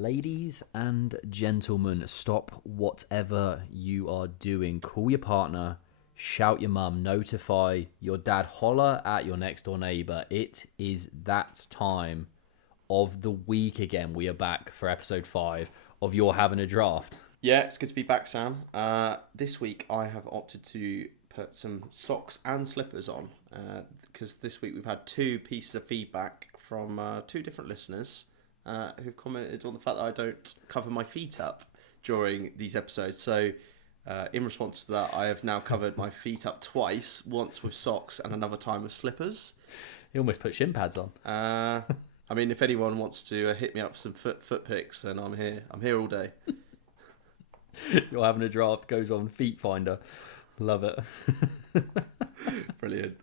Ladies and gentlemen, stop whatever you are doing. Call your partner, shout your mum, notify your dad, holler at your next door neighbour. It is that time of the week again. We are back for episode 5 of You're Havin a Draft. Yeah, it's good to be back, Sam. This week I have opted to put some socks and slippers on because this week we've had 2 pieces of feedback from 2 different listeners who've commented on the fact that I don't cover my feet up during these episodes. So in response to that, I have now covered my feet up twice, once with socks and another time with slippers. You almost put shin pads on. I mean, if anyone wants to hit me up for some foot pics, then I'm here. I'm here all day. You're Having a Draft goes on Feet Finder. Love it. Brilliant.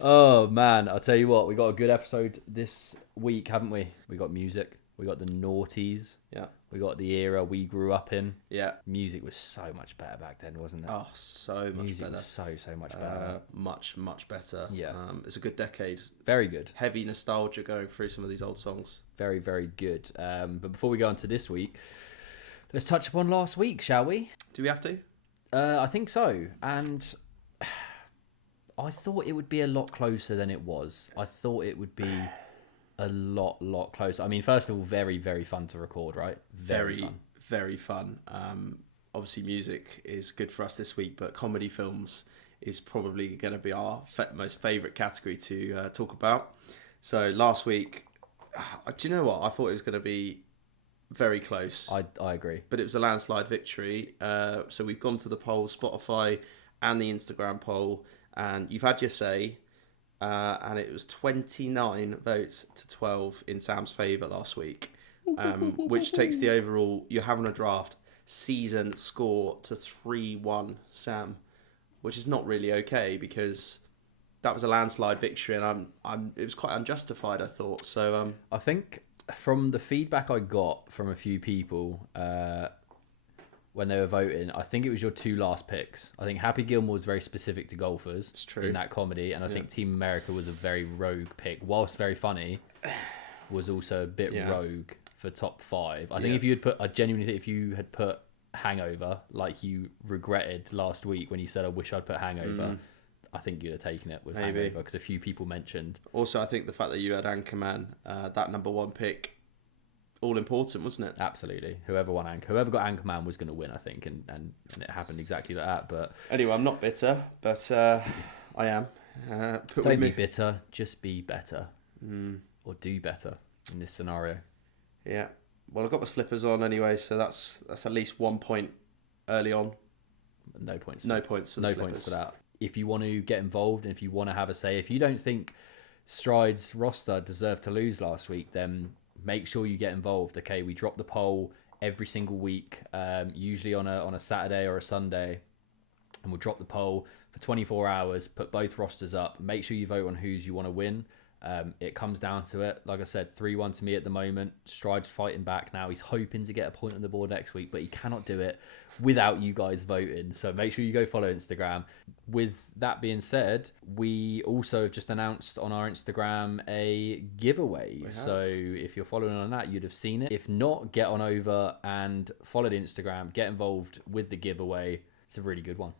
Oh man, I'll tell you what, we got a good episode this week, haven't we? We got music, we got the noughties, Yeah. we got the era we grew up in. Yeah. Music was so much better back then, wasn't it? Oh, so much Music better. was so much better. Much better. Yeah. It's a good decade. Very good. Heavy nostalgia going through some of these old songs. Very, very good. But before we go on to this week, let's touch upon last week, shall we? Do we have to? I think so. And I thought it would be a lot closer than it was. I thought it would be a lot closer. I mean, first of all, very, very fun to record, right? Very fun. Obviously, music is good for us this week, but comedy films is probably going to be our most favourite category to talk about. So last week, do you know what? I thought it was going to be very close. I agree. But it was a landslide victory. So we've gone to the poll, Spotify and the Instagram poll, and you've had your say. And it was 29 votes to 12 in Sam's favour last week, which takes the overall You're Having a Draft season score to 3-1, Sam, which is not really okay because that was a landslide victory, and it was quite unjustified, I thought. So I think from the feedback I got from a few people when they were voting, I think it was your 2 last picks. I think Happy Gilmore was very specific to golfers. It's true. In that comedy, and I think Team America was a very rogue pick. Whilst very funny, was also a bit rogue for top 5. I think if you had put, I genuinely think if you had put Hangover, like you regretted last week when you said, I wish I'd put Hangover, I think you'd have taken it with Hangover, because a few people mentioned. Also, I think the fact that you had Anchorman, that number 1 pick, all important, wasn't it? Absolutely. Whoever got Anchorman was going to win, I think, and it happened exactly like that. But anyway, I'm not bitter, but I am. Don't be bitter, just be better, or do better in this scenario. Yeah. Well, I've got my slippers on anyway, so that's at least 1 point early on. No points. No points for the slippers. Points for that. If you want to get involved and if you want to have a say, if you don't think Stride's roster deserved to lose last week, then make sure you get involved. Okay, we drop the poll every single week, usually on a Saturday or a Sunday, and we'll drop the poll for 24 hours, put both rosters up, make sure you vote on whose you want to win. It comes down to it. Like I said, 3-1 to me at the moment. Stride's fighting back now. He's hoping to get a point on the board next week, but he cannot do it without you guys voting. So make sure you go follow Instagram. With that being said, we also have just announced on our Instagram a giveaway. So if you're following on that, you'd have seen it. If not, get on over and follow the Instagram. Get involved with the giveaway. It's a really good one.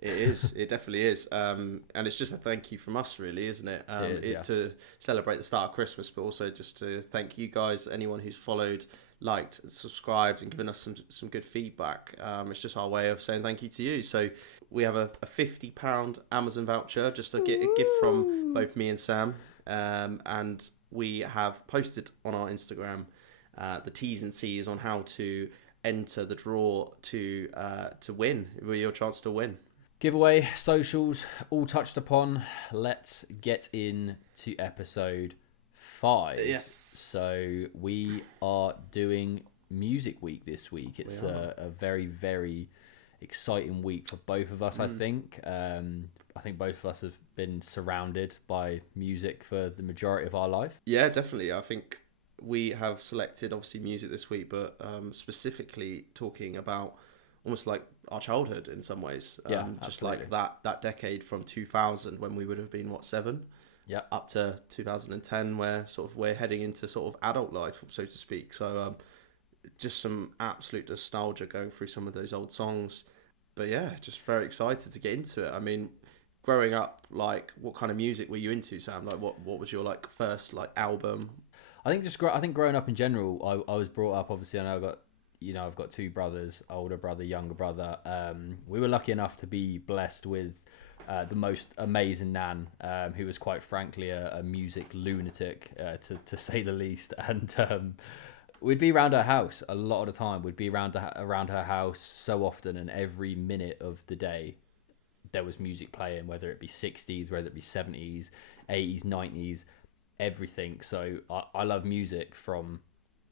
It is. It definitely is. And it's just a thank you from us, really, isn't it? To celebrate the start of Christmas, but also just to thank you guys, anyone who's followed, liked, subscribed, and given us some good feedback. It's just our way of saying thank you to you. So we have a £50 Amazon voucher, just a gift from both me and Sam. And we have posted on our Instagram the T's and C's on how to enter the draw to win, your chance to win. Giveaway, socials, all touched upon. Let's get into episode 5. Yes. So we are doing Music Week this week. It's a very, very exciting week for both of us, I think. I think both of us have been surrounded by music for the majority of our life. Yeah, definitely. I think we have selected, obviously, music this week, but specifically talking about almost like our childhood in some ways. Just like that decade from 2000 when we would have been, 7? Yeah. Up to 2010 where sort of we're heading into sort of adult life, so to speak. So just some absolute nostalgia going through some of those old songs. But yeah, just very excited to get into it. I mean, growing up, like, what kind of music were you into, Sam? Like, what was your like first like album? I think I think growing up in general, I was brought up. Obviously, I know I've got two brothers, older brother, younger brother. We were lucky enough to be blessed with the most amazing nan, who was quite frankly a music lunatic, to say the least. And we'd be around her house a lot of the time. We'd be around her house so often, and every minute of the day there was music playing, whether it be 60s, whether it be 70s, 80s, 90s, everything. So I love music from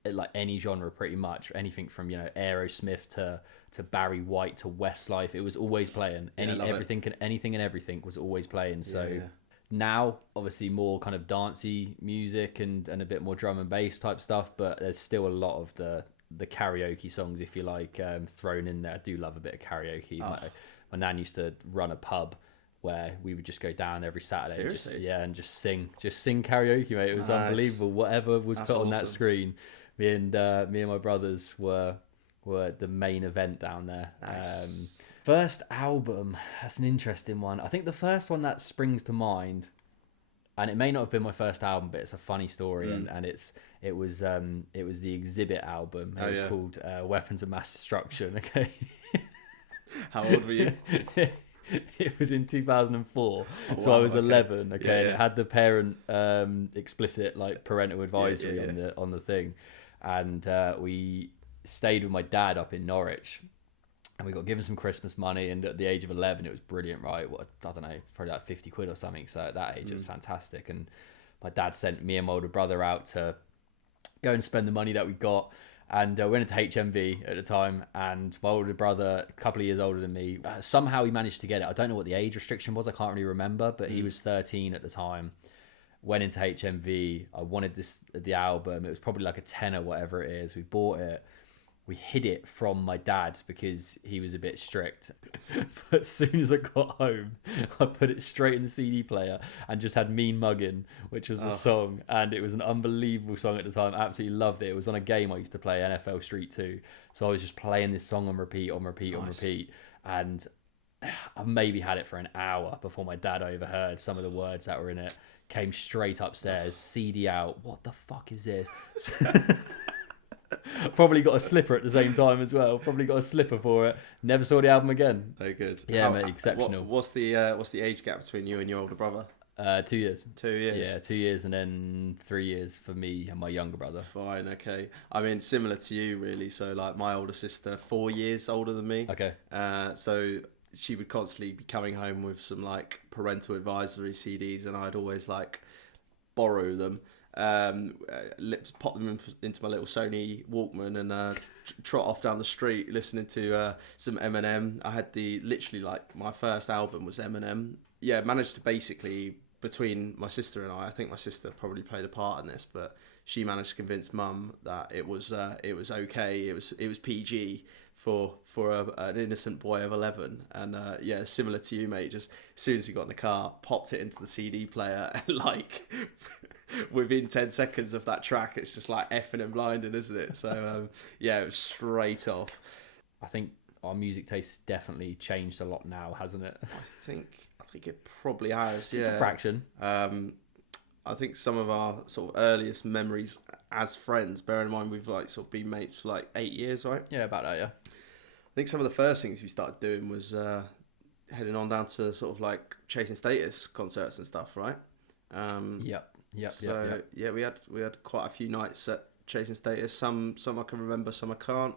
like any genre, pretty much anything from Aerosmith to Barry White to Westlife. It was always playing. Anything and everything was always playing. So now obviously more kind of dancey music and a bit more drum and bass type stuff, but there's still a lot of the karaoke songs, if you like, thrown in there. I do love a bit of karaoke. My nan used to run a pub where we would just go down every Saturday and just sing karaoke, mate. It was unbelievable. Whatever was put on that screen, me and my brothers were the main event down there. Nice. First album, that's an interesting one. I think the first one that springs to mind, and it may not have been my first album, but it's a funny story, and it was the Exhibit album. It was called Weapons of Mass Destruction. Okay. How old were you? It was in 2004, so I was 11. Okay, it had the parent explicit like parental advisory on the thing, and we stayed with my dad up in Norwich, and we got given some Christmas money. And at the age of 11, it was brilliant, right? I don't know, probably like 50 quid or something. So at that age, it was fantastic. And my dad sent me and my older brother out to go and spend the money that we got. And we went into HMV at the time, and my older brother, a couple of years older than me, somehow he managed to get it. I don't know what the age restriction was. I can't really remember, but he was 13 at the time. Went into HMV. I wanted the album. It was probably like a tenner, whatever it is. We bought it. We hid it from my dad because he was a bit strict. But as soon as I got home, I put it straight in the CD player and just had Mean Muggin', which was the song. And it was an unbelievable song at the time. Absolutely loved it. It was on a game I used to play, NFL Street 2. So I was just playing this song on repeat. And I maybe had it for an hour before my dad overheard some of the words that were in it. Came straight upstairs, CD out. What the fuck is this? Probably got a slipper at the same time as well. Probably got a slipper for it. Never saw the album again. So good. Yeah, mate, exceptional. What's the age gap between you and your older brother? 2 years. 2 years. Yeah, 2 years, and then 3 years for me and my younger brother. Fine, okay. I mean, similar to you, really. So, like, my older sister, 4 years older than me. Okay. So she would constantly be coming home with some like parental advisory CDs, and I'd always like borrow them. Pop them into my little Sony Walkman and trot off down the street listening to some Eminem. I had literally like my first album was Eminem. Yeah, managed to basically, between my sister and I think my sister probably played a part in this, but she managed to convince mum that it was okay, it was PG for an innocent boy of 11. And yeah, similar to you, mate, just as soon as we got in the car, popped it into the CD player, and like within 10 seconds of that track, it's just like effing and blinding, isn't it? So yeah, it was straight off. I think our music taste definitely changed a lot now, hasn't it? I think it probably has. Just a fraction. I think some of our sort of earliest memories as friends, bear in mind we've like sort of been mates for like 8 years, right? Yeah, about that, yeah. I think some of the first things we started doing was heading on down to sort of like Chasing Status concerts and stuff, right? Yep. Yeah, we had quite a few nights at Chasing Status. Some I can remember, some I can't.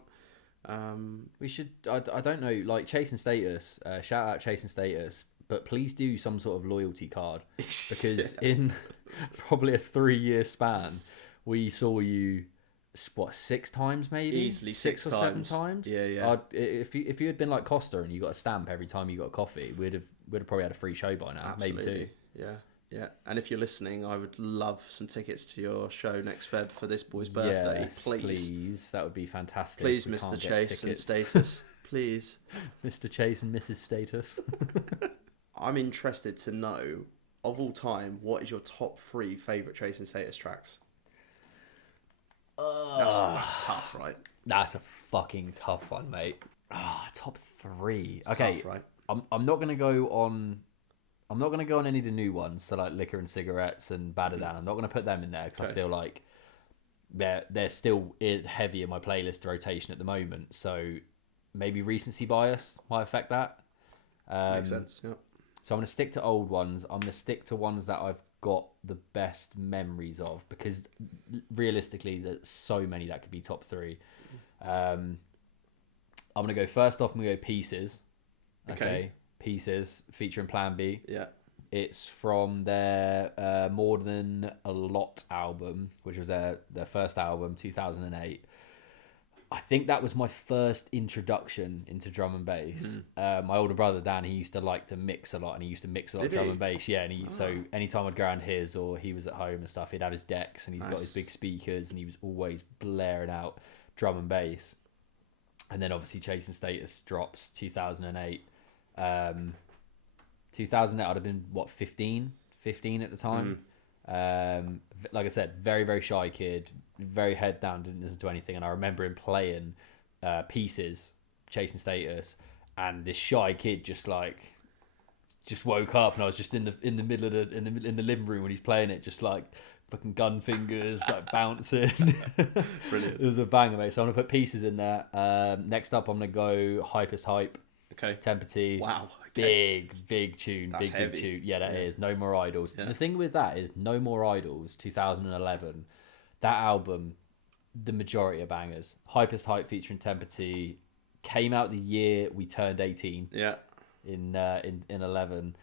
We should. I don't know. Like Chasing Status. Shout out Chasing Status. But please do some sort of loyalty card, because in probably a 3-year span, we saw you 6 times maybe, easily 6 or 7 times. Yeah. If you had been like Costa and you got a stamp every time you got coffee, we'd have probably had a free show by now. Absolutely. Maybe 2. Yeah. And if you're listening, I would love some tickets to your show next Feb for this boy's birthday. Yes, please. That would be fantastic. Please, Mr. Chase and Status. Please. Mr. Chase and Mrs. Status. I'm interested to know, of all time, what is your top 3 favourite Chasing Status tracks? That's tough, right? That's a fucking tough one, mate. Top 3. It's okay, tough, right? I'm not gonna go on. I'm not gonna go on any of the new ones, so like Liquor and Cigarettes and Badder Than. I'm not gonna put them in there because I feel like they're still heavy in my playlist rotation at the moment. So maybe recency bias might affect that. Makes sense. Yeah. So I'm gonna stick to old ones. I'm gonna stick to ones that I've got the best memories of, because realistically, there's so many that could be top 3. I'm gonna go first off. I'm gonna go Pieces. Okay. Pieces featuring Plan B. Yeah. It's from their More Than a Lot album, which was their first album, 2008. I think that was my first introduction into drum and bass. My older brother Dan, he used to like to mix a lot, and he used to mix a lot of drum and bass. Yeah, and so anytime I'd go around his, or he was at home and stuff, he'd have his decks, and he's got his big speakers, and he was always blaring out drum and bass. And then obviously Chasing Status drops 2008. 2008, I'd have been 15 at the time. Like I said, very, very shy kid, very head down, didn't listen to anything. And I remember him playing Pieces, Chasing Status, and this shy kid just woke up, and I was just in the middle of in the living room when he's playing it, just like fucking gun fingers, like bouncing. Brilliant. It was a banger, mate. So I'm gonna put Pieces in there. Next up, I'm gonna go Hypest Hype. Okay. Temper T. Wow. Okay. Big tune. That's big tune. Yeah, that is. No More Idols. Yeah. The thing with that is No More Idols, 2011. That album, the majority of bangers. Hypest Hype featuring Temper T came out the year we turned 18. Yeah. In 11.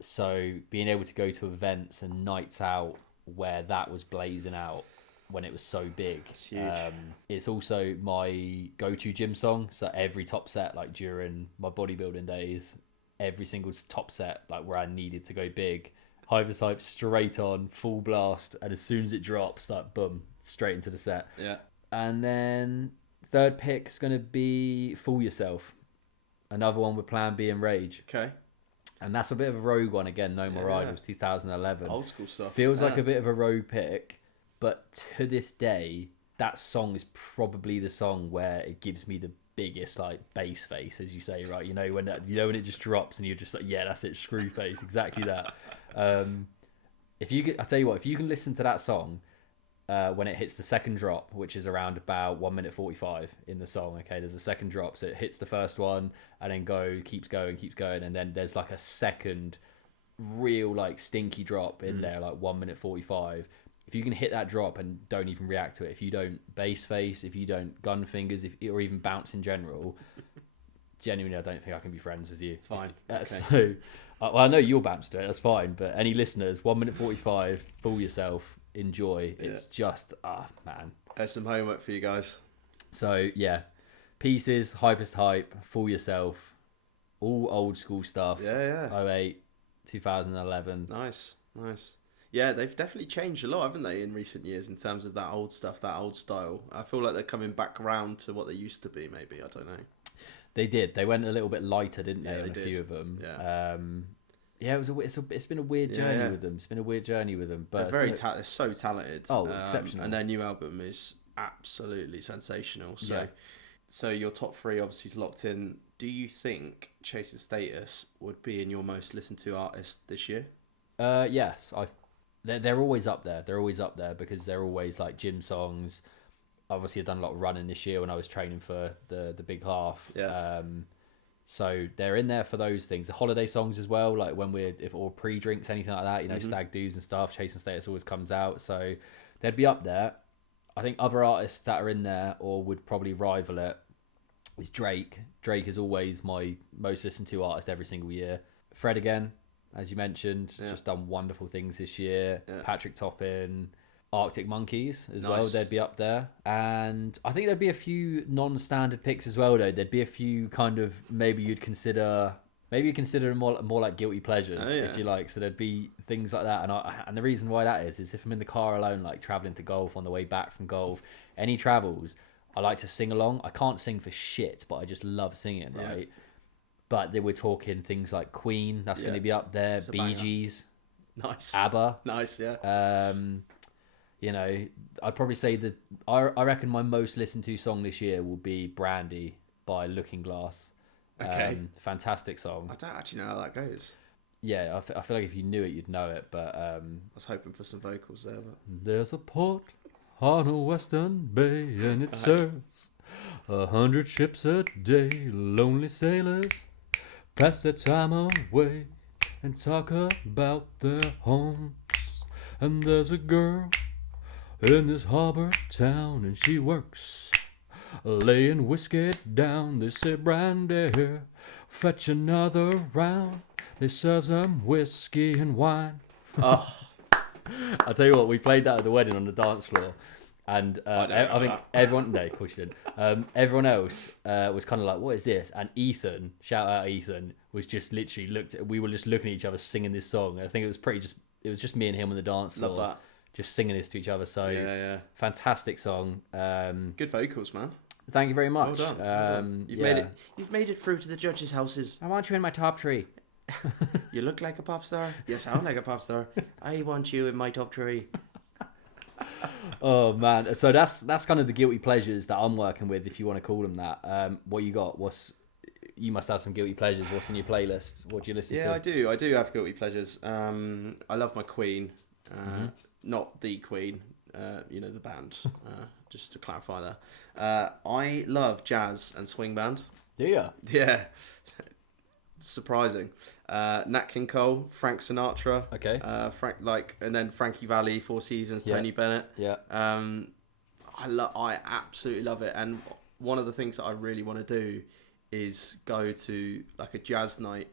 So being able to go to events and nights out where that was blazing out when it was so big, it's huge. It's also my go-to gym song. So every top set, like during my bodybuilding days, every single top set, like where I needed to go big, Hypest Hype straight on, full blast, and as soon as it drops, like boom, straight into the set. Yeah. And then third pick is gonna be Fool Yourself, another one with Plan B and Rage. Okay. And that's a bit of a rogue one again. No More Idols, 2011. Old school stuff. Feels like a bit of a rogue pick, but to this day, that song is probably the song where it gives me the biggest like bass face, as you say, right? You know when it just drops and you're just like, yeah, that's it, screw face, exactly that. I tell you what, if you can listen to that song when it hits the second drop, which is around about 1:45 in the song. Okay, there's a second drop, so it hits the first one and then keeps going, and then there's like a second real like stinky drop in there, like 1:45. If you can hit that drop and don't even react to it, if you don't bass face, if you don't gun fingers, or even bounce in general, genuinely, I don't think I can be friends with you. Fine. Okay. So, well, I know you'll bounce to it. That's fine. But any listeners, 1:45, Fool Yourself, enjoy. It's just man. There's some homework for you guys. So yeah, Pieces, Hypest Hype, Fool Yourself, all old school stuff. Yeah. 08, 2011. Nice. Yeah, they've definitely changed a lot, haven't they, in recent years in terms of that old stuff, that old style. I feel like they're coming back around to what they used to be, maybe. I don't know. They did. They went a little bit lighter, didn't they, on a few of them? Yeah. It's been a weird journey with them. It's been a weird journey with them. But they're they're so talented. Oh, exceptional. And their new album is absolutely sensational. So your top 3 obviously is locked in. Do you think Chasing Status would be in your most listened to artist this year? Yes. They're always up there. They're always up there because they're always like gym songs. Obviously, I've done a lot of running this year when I was training for the big half. Yeah. So they're in there for those things. The holiday songs as well, like when or pre-drinks, anything like that, you know, stag do's and stuff. Chasing Status always comes out. So they'd be up there. I think other artists that are in there or would probably rival it is Drake. Drake is always my most listened to artist every single year. Fred again, as you mentioned, just done wonderful things this year. Yeah. Patrick Toppin, Arctic Monkeys as well, they'd be up there. And I think there'd be a few non-standard picks as well, though. There'd be a few kind of, maybe you'd consider more like guilty pleasures, if you like. So there'd be things like that. And the reason why that is if I'm in the car alone, like traveling to golf, on the way back from golf, any travels, I like to sing along. I can't sing for shit, but I just love singing, right? But then we're talking things like Queen, that's going to be up there. Bee Gees. Nice. ABBA. Nice, yeah. You know, I'd probably say that I reckon my most listened to song this year will be Brandy by Looking Glass. Okay. Fantastic song. I don't actually know how that goes. Yeah, I feel like if you knew it, you'd know it. But I was hoping for some vocals there. But there's a port on a western bay, and it serves 100 ships a day. Lonely sailors pass their time away and talk about their homes. And there's a girl in this harbor town, and she works laying whiskey down. They say, Brandy, fetch another round. They serve them whiskey and wine. oh, I'll tell you what, we played that at the wedding on the dance floor. And I think everyone, no, of course you didn't. Everyone else was kind of like, what is this? And Ethan, shout out Ethan, was just literally we were just looking at each other singing this song. I think it was just me and him on the dance floor. love that. Just singing this to each other. So Yeah. fantastic song. Good vocals, man. Thank you very much. Well done. You've made it through to the judges' houses. I want you in my top three. You look like a pop star. You sound like a pop star. I want you in my top three. Oh man, so that's kind of the guilty pleasures that I'm working with, if you want to call them that. What you got? You must have some guilty pleasures. What's in your playlist? What do you listen to? Yeah, I do have guilty pleasures. I love my Queen. Not the Queen. The band. Just to clarify there. I love jazz and swing band. Do you? Yeah. Surprising. Nat King Cole, Frank Sinatra. Okay. And then Frankie Valli, Four Seasons, Tony Bennett. Yeah. I absolutely love it. And one of the things that I really want to do is go to like a jazz night.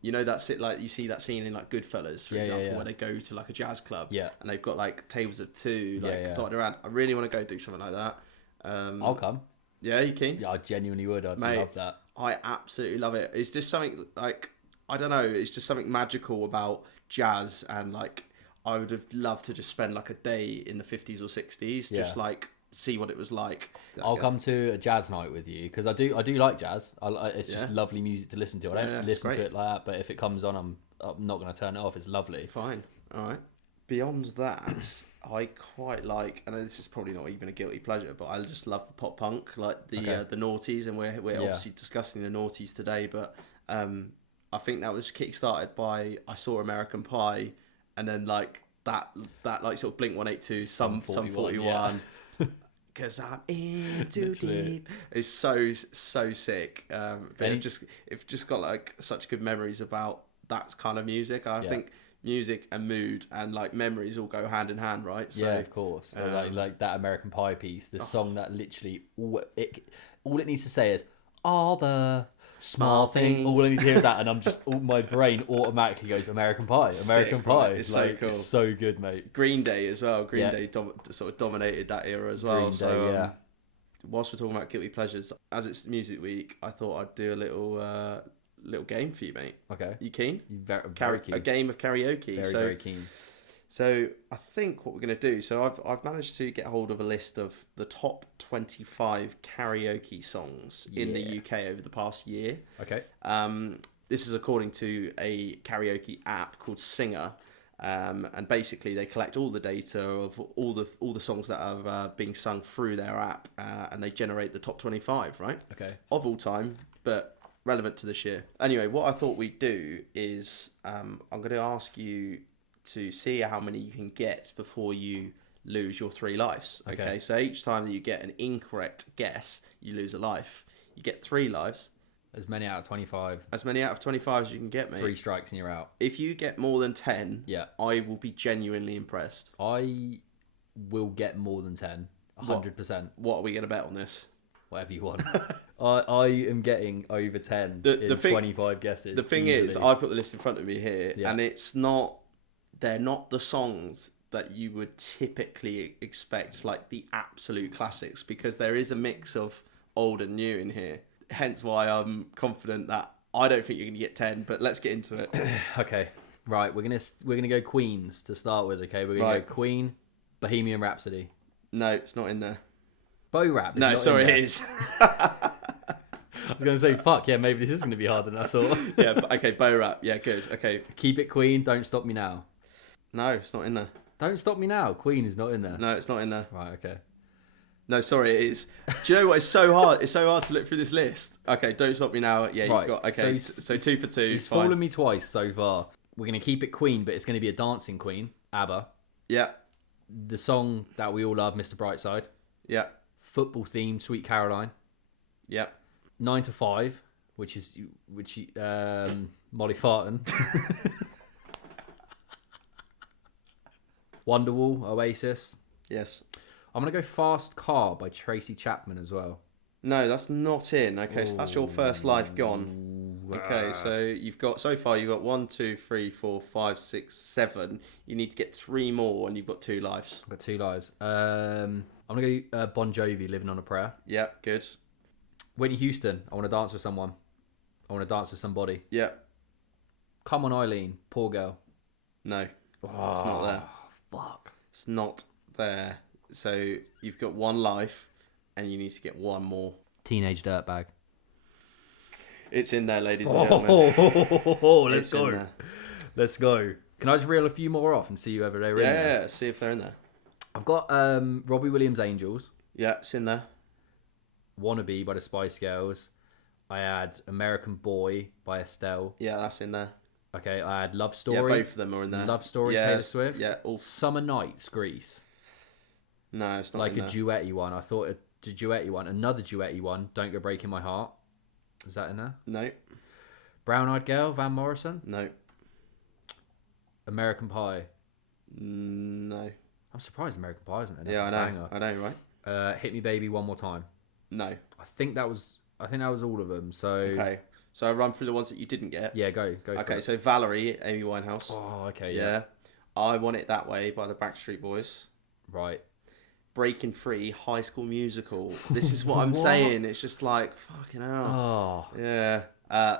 You see that scene in like Goodfellas, for example, where they go to like a jazz club. Yeah. And they've got like tables of two, dotted around. I really want to go do something like that. I'll come. Yeah, you keen? Yeah, I genuinely would. I'd Mate, love that. I absolutely love it. It's just something like, I don't know, it's just something magical about jazz, and like I would have loved to just spend like a day in the 50s or 60s, just like see what it was like. I'll come to a jazz night with you, because I do like jazz. It's just lovely music to listen to. I don't listen to it like that, but if it comes on, I'm not going to turn it off. It's lovely. Fine. All right. Beyond that, I quite like, and this is probably not even a guilty pleasure, but I just love the pop punk, like the noughties, and we're obviously discussing the noughties today, but I think that was kick-started by I Saw American Pie, and then like that like sort of Blink-182, Sum 41. Because I'm in too deep. It's so sick. It's just got like such good memories about that kind of music. I think music and mood and like memories all go hand in hand, right? So, yeah, of course. Like that American Pie piece, the song that literally all it needs to say is all the small things. All I need to hear is that, and my brain automatically goes American Pie. American Pie. Right? It's so cool. It's so good, mate. Green Day as well. Green Day sort of dominated that era as well. Green Day, whilst we're talking about guilty pleasures, as it's Music Week, I thought I'd do a little game for you, mate. Okay. You keen? Very keen. A game of karaoke. Very keen. So I think what we're going to do, so I've managed to get hold of a list of the top 25 karaoke songs in the UK over the past year. Okay. This is according to a karaoke app called Singer. And basically they collect all the data of all the songs that are being sung through their app, and they generate the top 25, right? Okay. Of all time, but relevant to this year. Anyway, what I thought we'd do is I'm going to ask you to see how many you can get before you lose your 3 lives. Okay. So each time that you get an incorrect guess, you lose a life. You get 3 lives. As many out of 25. As many out of 25 as you can get, mate. 3 strikes and you're out. If you get more than 10, I will be genuinely impressed. I will get more than 10. 100%. What are we going to bet on this? Whatever you want. I am getting over 10 in 25 guesses. The thing is, I've got the list in front of me here, and they're not the songs that you would typically expect, like the absolute classics, because there is a mix of old and new in here. Hence why I'm confident that I don't think you're going to get 10, but let's get into it. Okay. Right, we're gonna go Queens to start with, okay? We're going to go Queen, Bohemian Rhapsody. No, it's not in there. Bo Rap. No, sorry, it is. I was going to say, fuck, yeah, maybe this is going to be harder than I thought. Yeah, okay, Bo Rap. Yeah, good. Okay. Keep It Queen, Don't Stop Me Now. No, it's not in there. Don't Stop Me Now. Queen is not in there. No, it's not in there. Right, okay. No, sorry, it is. Do you know what? It's so hard. It's so hard to look through this list. Okay, Don't Stop Me Now. Yeah, Right, you've got. Okay, so 2 for 2. He's fine. fallen me twice so far. We're going to keep it Queen, but it's going to be a dancing Queen. ABBA. Yeah. The song that we all love, Mr. Brightside. Yeah. Football theme, Sweet Caroline. Yeah. 9 to 5, which Molly Farton. Wonderwall, Oasis. Yes. I'm going to go Fast Car by Tracy Chapman as well. No, that's not in. Okay, so that's your first life gone. Okay, so you've got 1, 2, 3, 4, 5, 6, 7. You need to get 3 more, and you've got 2 lives. I've got 2 lives. I'm going to go Bon Jovi, Living on a Prayer. Yeah, good. Whitney Houston, I want to dance with someone. I want to dance with somebody. Yeah. Come on, Eileen, Poor Girl. No, it's not there. Fuck. It's not there. So you've got 1 life, and you need to get 1 more. Teenage Dirtbag. It's in there, ladies and gentlemen. Let's go. Let's go. Can I just reel a few more off and see whether they're in there? Yeah, see if they're in there. I've got Robbie Williams' Angels. Yeah, it's in there. Wannabe by the Spice Girls. I had American Boy by Estelle. Yeah, that's in there. Okay, I had Love Story. Yeah, both of them are in there. Love Story, Taylor Swift. Yeah, all... Summer Nights, Grease. No, it's not like in a there. duet-y one. I thought a duet-y one. Another duet-y one, Don't Go Breaking My Heart. Is that in there? No. Brown Eyed Girl, Van Morrison. No. American Pie. No. I'm surprised American Pie isn't in there. Yeah, I know, right? Hit Me Baby One More Time. No. I think that was all of them. So okay. So I'll run through the ones that you didn't get. Yeah, go. Okay, so Valerie, Amy Winehouse. Oh, okay, yeah. I Want It That Way by the Backstreet Boys. Right. Breaking Free, High School Musical. This is what I'm saying. It's just like, fucking hell. Oh. Yeah.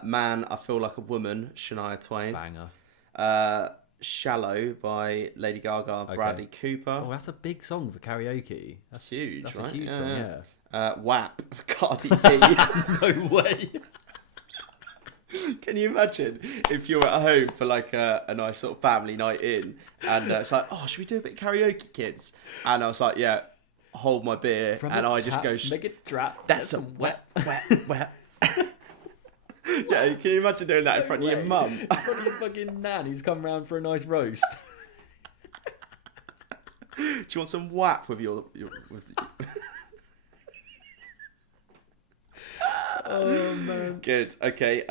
Man, I Feel Like a Woman, Shania Twain. Banger. Shallow by Lady Gaga, Bradley Cooper. Oh, that's a big song for karaoke. That's huge, that's right? a huge song, yeah. WAP, Cardi B. No way. Can you imagine if you're at home for like a nice sort of family night in, and it's like, oh, should we do a bit of karaoke, kids? And I was like, yeah, hold my beer, and I just go, make it drop. That's a wet. Yeah, can you imagine doing that in front of your mum? In front of your fucking nan who's come round for a nice roast. Do you want some WAP with your Oh man. Good. Okay.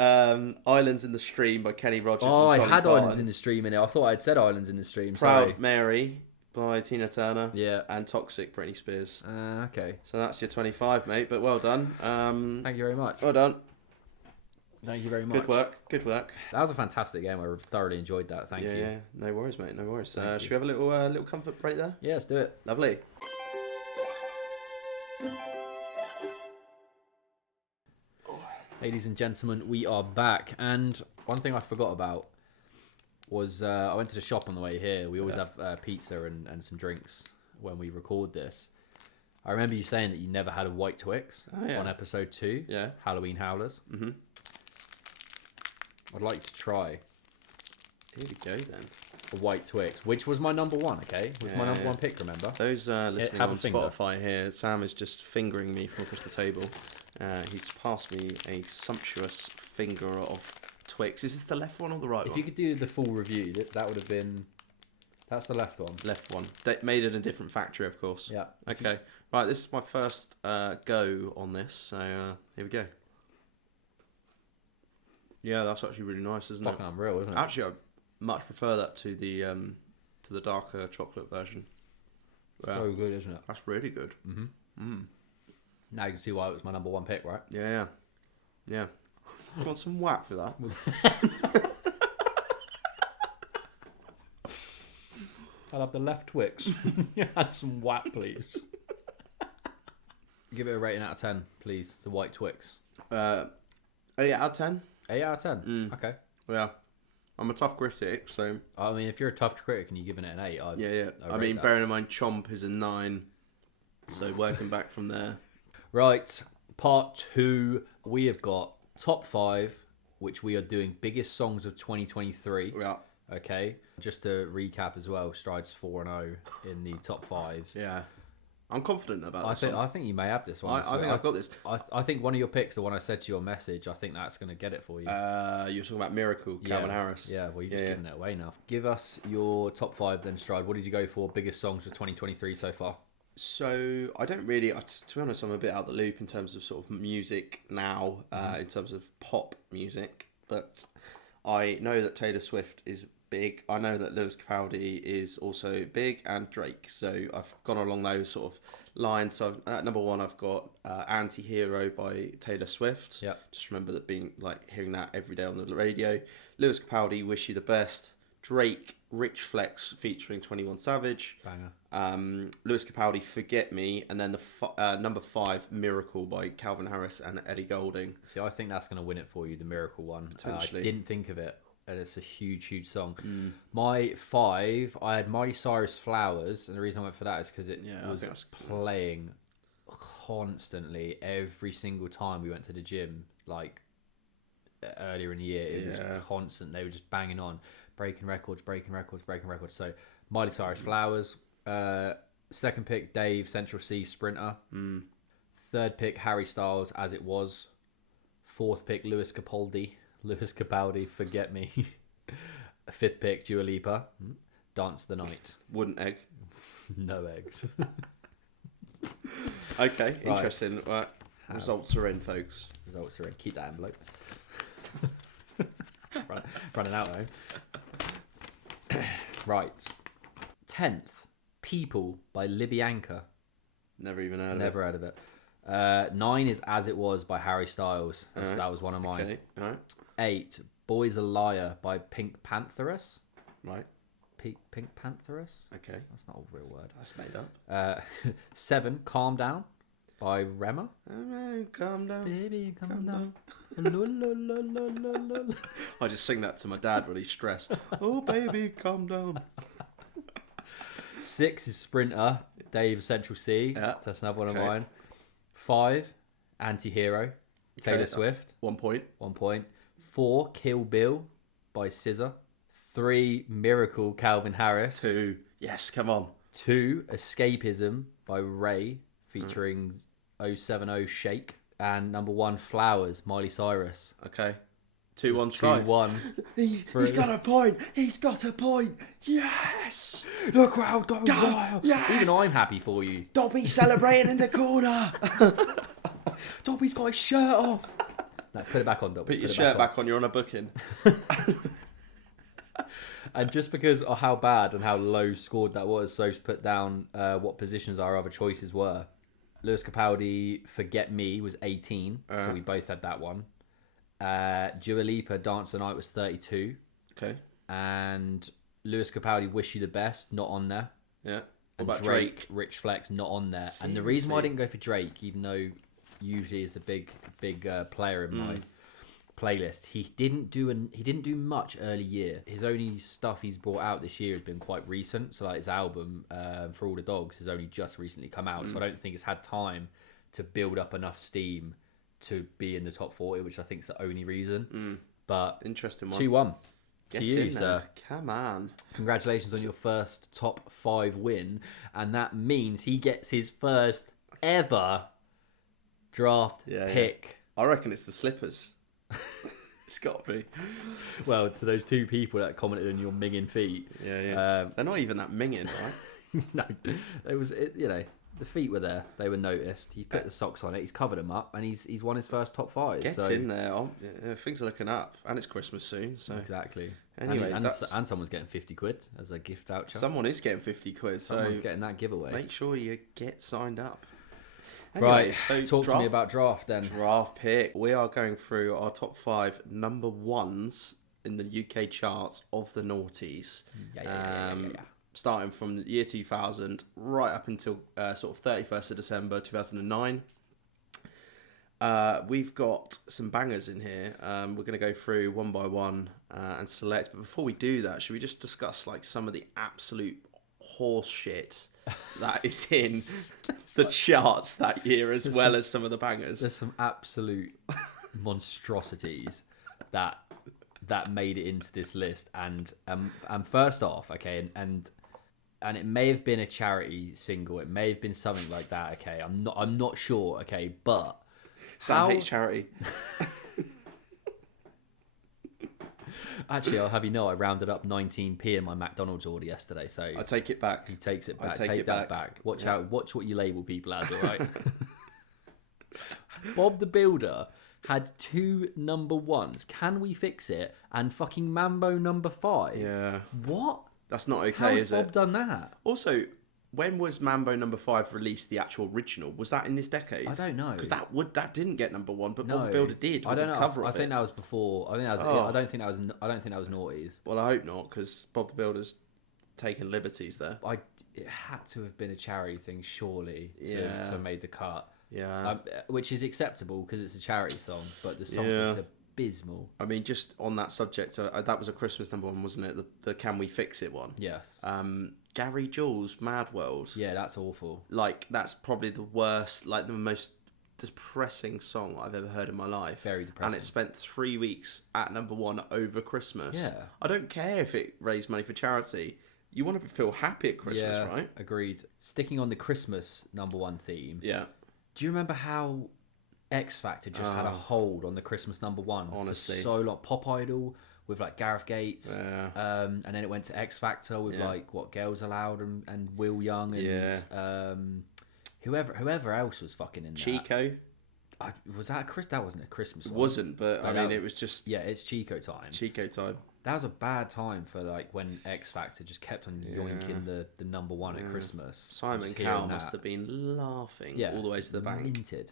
Islands in the Stream by Kenny Rogers. Oh, and I Dolly had Parton. Islands in the Stream in it. I thought I'd said Islands in the Stream. Proud Sorry. Mary by Tina Turner. Yeah. And Toxic, Britney Spears. Okay. So that's your 25, mate. But well done. Thank you very much. Well done. Thank you very much. Good work. That was a fantastic game. I thoroughly enjoyed that. Thank you. Yeah. No worries, mate. No worries. Thank Should we have a little comfort break there? Yeah, let's do it. Lovely. Ladies and gentlemen, we are back. And one thing I forgot about was I went to the shop on the way here. We always have pizza and some drinks when we record this. I remember you saying that you never had a white Twix on episode 2. Yeah. Halloween Howlers. Mm-hmm. I'd like to try Here we go then. a white Twix, which was my number 1, okay? Was my number 1 pick, remember? Those listening have on a finger. Spotify here, Sam is just fingering me from across the table. He's passed me a sumptuous finger of Twix. Is this the left one or the right If one? you could do the full review, that would have been... That's the left one. Left one. They made it in a different factory, of course. Yeah. Okay. Right, this is my first go on this, so here we go. Yeah, that's actually really nice, isn't Fucking it? unreal, isn't it? Actually, I much prefer that to the darker chocolate version. Yeah. So good, isn't it? That's really good. Mm-hmm. Mm. Now you can see why it was my number 1 pick, right? Yeah. Do you want some whack for that? I'll have the left Twix. Have some whap, please. Give it a rating out of 10, please. The white Twix. 8 out of 10. 8 out of 10? Okay. Yeah. I'm a tough critic, so... I mean, if you're a tough critic and you're giving it an 8, I'd I mean, bearing in mind Chomp is a 9, so working back from there. Right, part 2. We have got top 5, which we are doing biggest songs of 2023. Yeah. Okay, just to recap as well, Stride's 4-0 in the top fives. Yeah. I'm confident about this one. I think you may have this one. I think I've got this. I think one of your picks, the one I said to your message, I think that's going to get it for you. You're talking about Miracle, Calvin Harris. Yeah, well, you've just given it away now. Give us your top 5 then, Stride. What did you go for? Biggest songs of 2023 so far? So I don't really, to be honest, I'm a bit out of the loop in terms of sort of music now, in terms of pop music. But I know that Taylor Swift is big. I know that Lewis Capaldi is also big, and Drake. So I've gone along those sort of lines. So at number 1, I've got Anti-Hero by Taylor Swift. Yeah. Just remember that hearing that every day on the radio. Lewis Capaldi, Wish You the Best. Drake, Rich Flex featuring 21 Savage. Banger. Lewis Capaldi, Forget Me, and then the number 5, Miracle by Calvin Harris and Ellie Goulding. See, I think that's going to win it for you, the Miracle one. Potentially. I didn't think of it, and it's a huge, huge song. My 5, I had Miley Cyrus, Flowers, and the reason I went for that is because it was playing constantly every single time we went to the gym, like earlier in the year. It was constant. They were just banging on. Breaking records. So Miley Cyrus, Flowers. Second pick, Dave, Central C, Sprinter. Third pick, Harry Styles, As It Was. Fourth pick, Lewis Capaldi, Forget Me. Fifth pick, Dua Lipa, Dance the Night. Wooden egg. No eggs. Okay, interesting. Right. Results are in, folks. Results are in. Keep that envelope. Running out though. Right. 10th, People by Libyanka. Never even heard of it. Never heard of it. 9 is As It Was by Harry Styles. That was one of mine. Okay, all right. 8, Boy's a Liar by Pink Pantheress. Right. Pink Pantheress? Okay. That's not a real word. That's made up. 7, Calm Down by Rema. Calm down. Baby, calm down. I just sing that to my dad when he's stressed. Oh, baby, calm down. 6 is Sprinter, Dave, Central C. Yeah. That's another one of mine. 5, Anti-Hero, Taylor Swift. 1 point. 1 point. 4, Kill Bill by SZA. 3, Miracle, Calvin Harris. 2, yes, come on. 2, Escapism by Ray featuring 070 Shake. And number 1, Flowers, Miley Cyrus. Okay. 2-1 strike. 2-1. He's got a point. He's got a point. Yes. The crowd goes wild. Yes. Even I'm happy for you. Dobby's celebrating in the corner. Dobby's got his shirt off. No, put it back on, Dobby. Put your shirt back on. You're on a booking. And just because of how bad and how low scored that was, So's put down what positions our other choices were. Lewis Capaldi, Forget Me was 18, so we both had that one. Dua Lipa, Dance the Night was 32. Okay. And Lewis Capaldi, Wish You the Best, not on there. Yeah. And about Drake, Rich Flex, not on there. Seriously? And the reason why I didn't go for Drake, even though usually is the big player in my playlist, he didn't do much early year. His only stuff he's brought out this year has been quite recent. So like his album For All the Dogs has only just recently come out. So I don't think it's had time to build up enough steam to be in the top 40, which I think is the only reason. But interesting one. 2-1 Get to you, in there. sir. Come on. Congratulations on your first top 5 win, and that means he gets his first ever draft pick. I reckon it's the slippers. It's got to be. Well, to those 2 people that commented on your minging feet. Yeah. They're not even that minging, right? No, it was the feet were there. They were noticed. He put the socks on it. He's covered them up, and he's won his first top 5. Get in there. Things are looking up, and it's Christmas soon. So exactly. Anyway, and someone's getting 50 quid as a gift voucher. Someone is getting 50 quid. Someone's getting that giveaway. Make sure you get signed up. Anyway, Right. So talk to me about draft then. Draft pick. We are going through our top 5 number 1s in the UK charts of the noughties. Yeah. Starting from the year 2000 right up until sort of 31st of December 2009. We've got some bangers in here. We're going to go through one by one and select. But before we do that, should we just discuss like some of the absolute horse shit that is in the charts that year, as well as some of the bangers? There's some absolute monstrosities that that made it into this list. And first off, okay, and it may have been a charity single. It may have been something like that. Okay, I'm not sure. Okay, but Sam hates charity. Actually, I'll have you know, I rounded up 19p in my McDonald's order yesterday. So I take it back. He takes it back. Take Take it that back. back. Watch out. Watch what you label people as. All right. Bob the Builder had 2 number 1s. Can we fix it? And fucking Mambo number 5. Yeah. What? That's not okay, How's is Bob it? done that? Also, when was Mambo number 5 released? The actual original, was that in this decade? I don't know, because that didn't get number 1, but No. Bob the Builder did. I don't the know. Cover I of think it. that was before. I think that was. Oh. I don't think that was. I don't think that was noughties. Well, I hope not, because Bob the Builder's taken liberties there. It had to have been a charity thing, surely, to have made the cut. Yeah. Which is acceptable because it's a charity song, but the song Yeah. is abysmal. I mean, just on that subject, that was a Christmas number 1, wasn't it? The Can We Fix It one. Yes. Gary Jules, Mad World. Yeah, that's awful. Like, that's probably the worst, like the most depressing song I've ever heard in my life. Very depressing. And it spent 3 weeks at number 1 over Christmas. Yeah. I don't care if it raised money for charity. You want to feel happy at Christmas, right? Agreed. Sticking on the Christmas number 1 theme. Yeah. Do you remember how X Factor just had a hold on the Christmas number 1 Honestly. for so long? Pop Idol with like Gareth Gates, Yeah. and then it went to X Factor with like what Girls Aloud and Will Young and whoever else was fucking in Chico. that. Was that that wasn't a Christmas one. It wasn't, but I mean, it was just it's Chico time. Chico time. That was a bad time for like when X Factor just kept on yoinking the number 1 at Christmas. Simon Just hearing Cowell must that. have been laughing all the way to the bank. Minted.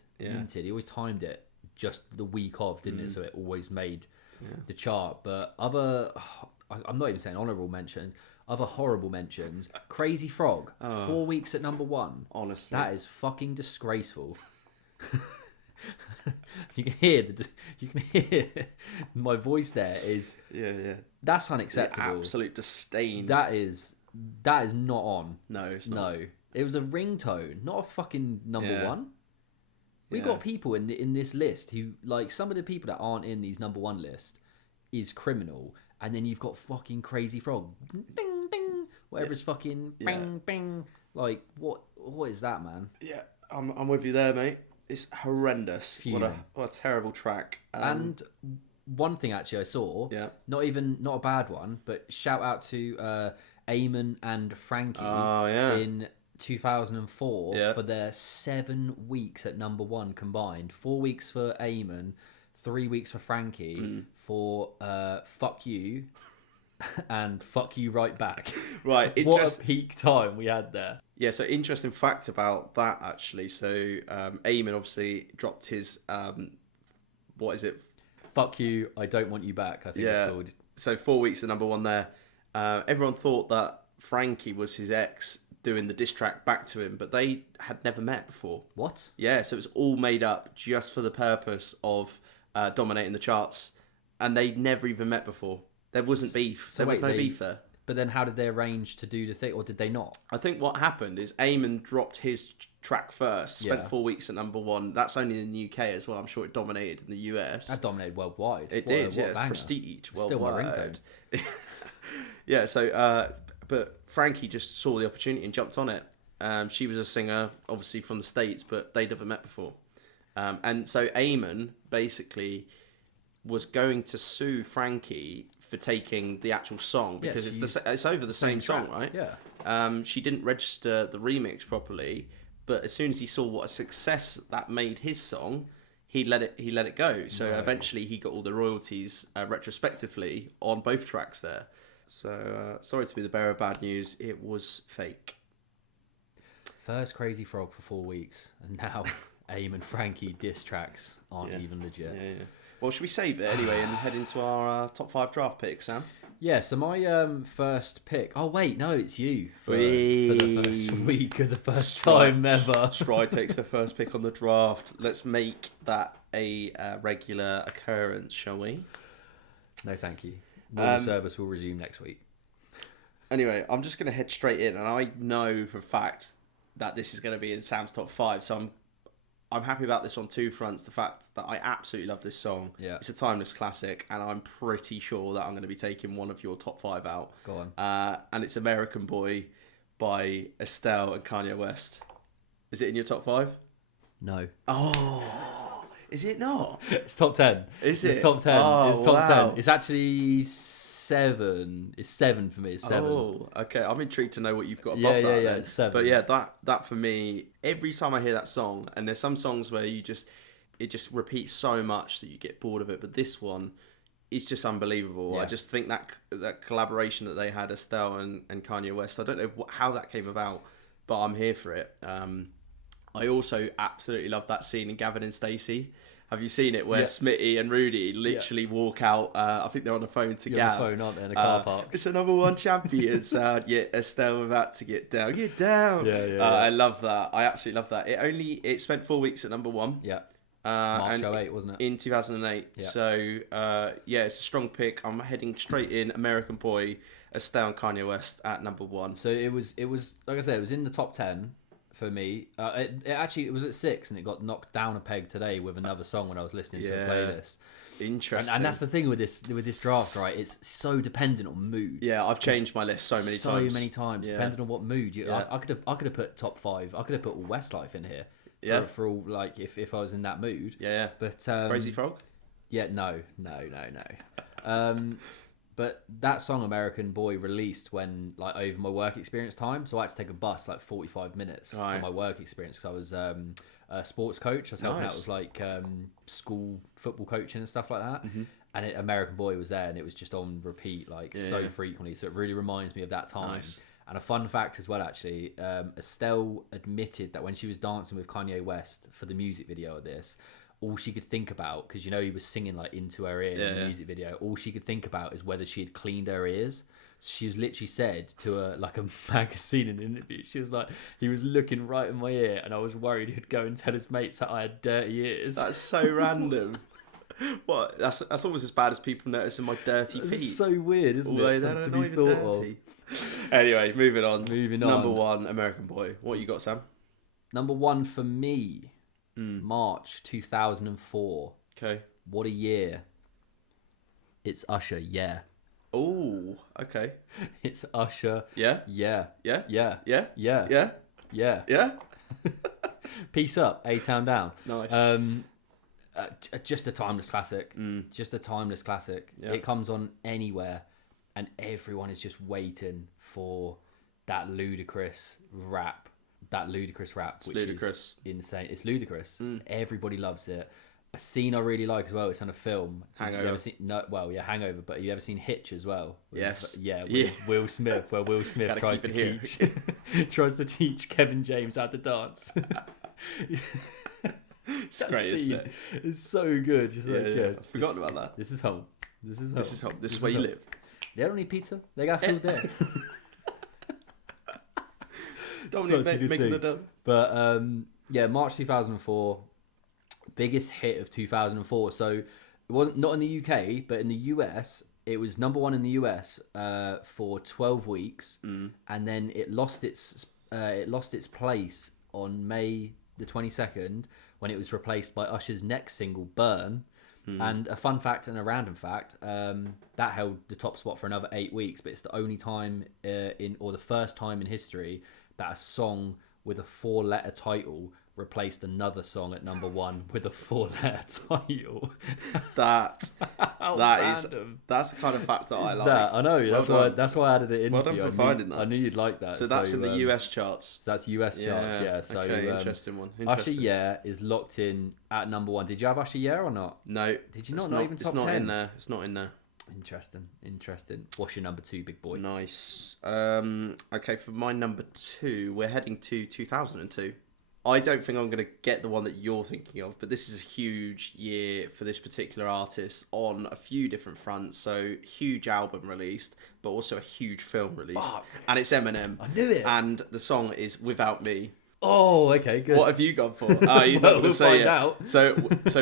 He always timed it just the week of, didn't it? So it always made the chart. But I'm not even saying honourable mentions, other horrible mentions. Crazy Frog, 4 weeks at number 1. Honestly. That is fucking disgraceful. you can hear my voice there is that's unacceptable. The absolute disdain. That is not on. No, it's not. No, it was a ringtone, not a fucking number 1. We got people in this list who, like, some of the people that aren't in these number 1 list is criminal, and then you've got fucking Crazy Frog, bing bing, whatever it's fucking bing bing. Like, what is that, man? Yeah, I'm with you there, mate. It's horrendous. What a terrible track. And one thing actually I saw, not a bad one, but shout out to Eamon and Frankie in 2004 for their 7 weeks at number 1 combined. 4 weeks for Eamon, 3 weeks for Frankie for Fuck You and Fuck You Right Back. Right. What a peak time we had there. Yeah, so interesting fact about that, actually. So Eamon obviously dropped his, what is it? Fuck You, I Don't Want You Back, I think it's called. So 4 weeks at number 1 there. Everyone thought that Frankie was his ex doing the diss track back to him, but they had never met before. What? Yeah, so it was all made up just for the purpose of dominating the charts, and they'd never even met before. There wasn't beef. So there was no beef there. But then how did they arrange to do the thing, or did they not? I think what happened is Eamon dropped his track first, spent 4 weeks at number 1. That's only in the UK as well. I'm sure it dominated in the US. That dominated worldwide. It did, yeah. It's prestige worldwide. Still my ringtone. Yeah, so, but Frankie just saw the opportunity and jumped on it. She was a singer, obviously from the States, but they'd never met before. And so Eamon basically was going to sue Frankie for taking the actual song because it's over the same song, right? Yeah. She didn't register the remix properly, but as soon as he saw what a success that made his song, he let it go. So eventually he got all the royalties retrospectively on both tracks there. So sorry to be the bearer of bad news. It was fake. First Crazy Frog for 4 weeks, and now Aim and Frankie diss tracks aren't even legit. Yeah. Well, should we save it anyway and head into our top 5 draft picks, Sam? Yeah, so my first pick... Oh, wait, no, it's you for the first week of the first time ever. Stride takes the first pick on the draft. Let's make that a regular occurrence, shall we? No, thank you. Normal service will resume next week. Anyway, I'm just going to head straight in, and I know for a fact that this is going to be in Sam's top 5, so I'm happy about this on two fronts. The fact that I absolutely love this song. Yeah. It's a timeless classic, and I'm pretty sure that I'm going to be taking one of your top 5 out. Go on. And it's American Boy by Estelle and Kanye West. Is it in your top 5? No. Oh, is it not? It's top 10. Is It's it? top 10. Oh, It's top wow. 10. It's actually 7. It's 7 for me. It's 7. Oh, okay. I'm intrigued to know what you've got above Yeah, that. yeah, Then. it's 7. But yeah, that for me, every time I hear that song, and there's some songs where it just repeats so much that you get bored of it. But this one, it's just unbelievable. Yeah. I just think that collaboration that they had, Estelle and Kanye West, I don't know how that came about, but I'm here for it. I also absolutely love that scene in Gavin and Stacey. Have you seen it where Smitty and Rudy literally walk out? I think they're on the phone to Gav. On the phone, aren't they, in a car park? It's a number 1 champion. So yeah, Estelle about to get down. Get down. Yeah. I love that. I absolutely love that. It spent 4 weeks at number 1. Yeah. March and 08, wasn't it? In 2008. Yeah. So it's a strong pick. I'm heading straight in American Boy, Estelle and Kanye West at number 1. So it was like I said, it was in the top 10 for me. It was at 6, and it got knocked down a peg today with another song when I was listening to a playlist. Interesting. And that's the thing with this draft, right? It's so dependent on mood. Yeah, I've changed my list so many times. Yeah. Depending on what mood I could have put top 5. I could have put all Westlife in here. For all, like, if I was in that mood. Yeah. But Crazy Frog? Yeah, no. But that song American Boy released when, like, over my work experience time, so I had to take a bus like 45 minutes for my work experience because I was a sports coach. I was helping out with like school football coaching and stuff like that. Mm-hmm. And American Boy was there, and it was just on repeat so frequently. So it really reminds me of that time. Nice. And a fun fact as well, actually, Estelle admitted that when she was dancing with Kanye West for the music video of this, all she could think about, because he was singing like into her ear in the music video, all she could think about is whether she had cleaned her ears. She was literally said to a magazine in an interview, she was like, he was looking right in my ear, and I was worried he'd go and tell his mates that I had dirty ears. That's so random. What? That's almost as bad as people noticing my dirty feet. It's so weird, isn't Although it? they're not even dirty. Anyway, moving on. Number 1, American Boy. What you got, Sam? Number 1 for me, March 2004. Okay. What a year. It's Usher, yeah. Oh, okay. It's Usher. Yeah? Yeah. Yeah? Yeah. Yeah? Yeah. Yeah? Yeah. Yeah? Peace up, A-Town Down. Nice. Just a timeless classic. Just a timeless classic. Yeah. It comes on anywhere, and everyone is just waiting for that ludicrous rap. Which ludicrous. is insane. It's ludicrous. Everybody loves it. A scene I really like as well, it's on a film. Hangover. You ever seen, Hangover, but have you ever seen Hitch as well? Yes. With Will Smith, where Will Smith tries to teach Kevin James how to dance. It's great, isn't it? It's so good. Just good. I've forgotten about that. This is home. This is where you live. They don't need pizza. They got food there. Dominic making the dough. But March 2004, biggest hit of 2004. So it wasn't not in the UK, but in the US, it was number 1 in the US for 12 weeks, and then it lost its place on May the 22nd when it was replaced by Usher's next single, Burn. And a fun fact and a random fact, that held the top spot for another 8 weeks, but it's the only time the first time in history that a song with a 4-letter title replaced another song at number 1 with a 4-letter title. That's the kind of fact that I like. I know. That's why I added it in. Well done for finding that. I knew you'd like that. So that's in the US charts. So that's US charts. Yeah. So okay, interesting one. Usher Yeah is locked in at number 1. Did you have Usher Yeah or not? No. Did you not even top 10? It's not in there. It's not in there. Interesting. What's your number 2, big boy? Nice. Okay, for my number 2, we're heading to 2002. I don't think I'm going to get the one that you're thinking of, but this is a huge year for this particular artist on a few different fronts. So, huge album released, but also a huge film released. And it's Eminem. I knew it. And the song is Without Me. Oh, okay, good. What have you gone for? Oh, you're not going to say it. Out. So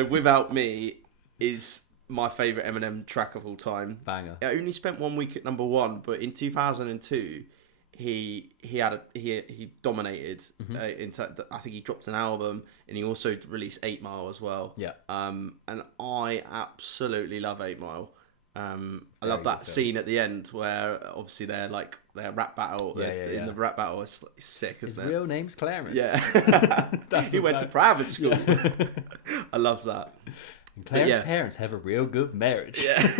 Without Me is my favourite Eminem track of all time. Banger. It only spent 1 week at number 1, but in 2002... he dominated. I think he dropped an album, and he also released 8 Mile as well. Yeah. And I absolutely love 8 Mile. I love that scene at the end where obviously their rap battle. In the rap battle, it's sick, isn't it? His real name's Clarence. Yeah. He went to private school. Yeah. I love that. And Clarence's parents have a real good marriage. Yeah.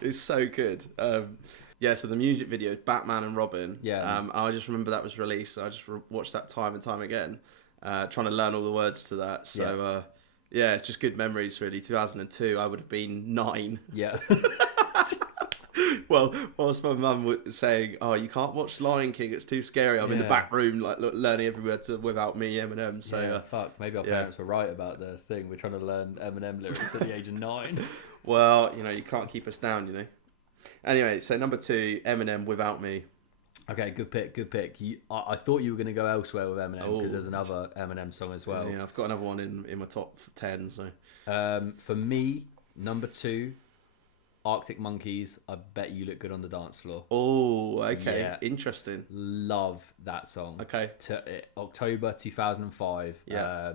It's so good. So the music video, Batman and Robin. Yeah. I just remember that was released. I just watched that time and time again, trying to learn all the words to that. So it's just good memories, really. 2002, I would have been 9. Yeah. Well, whilst my mum was saying, "Oh, you can't watch Lion King; it's too scary," I'm in the back room, like learning every word to "Without Me" Eminem. So fuck, maybe our parents were right about the thing. We're trying to learn Eminem lyrics at the age of 9. Well, you can't keep us down, Anyway, so number 2, Eminem, "Without Me." Okay, good pick. I thought you were going to go elsewhere with Eminem because there's another Eminem song as well. Yeah, I've got another one in my top 10. So, for me, number 2, Arctic Monkeys, "I Bet You Look Good on the Dance Floor." Oh, okay, Yeah. Interesting. Love that song. Okay, October 2005. Yeah.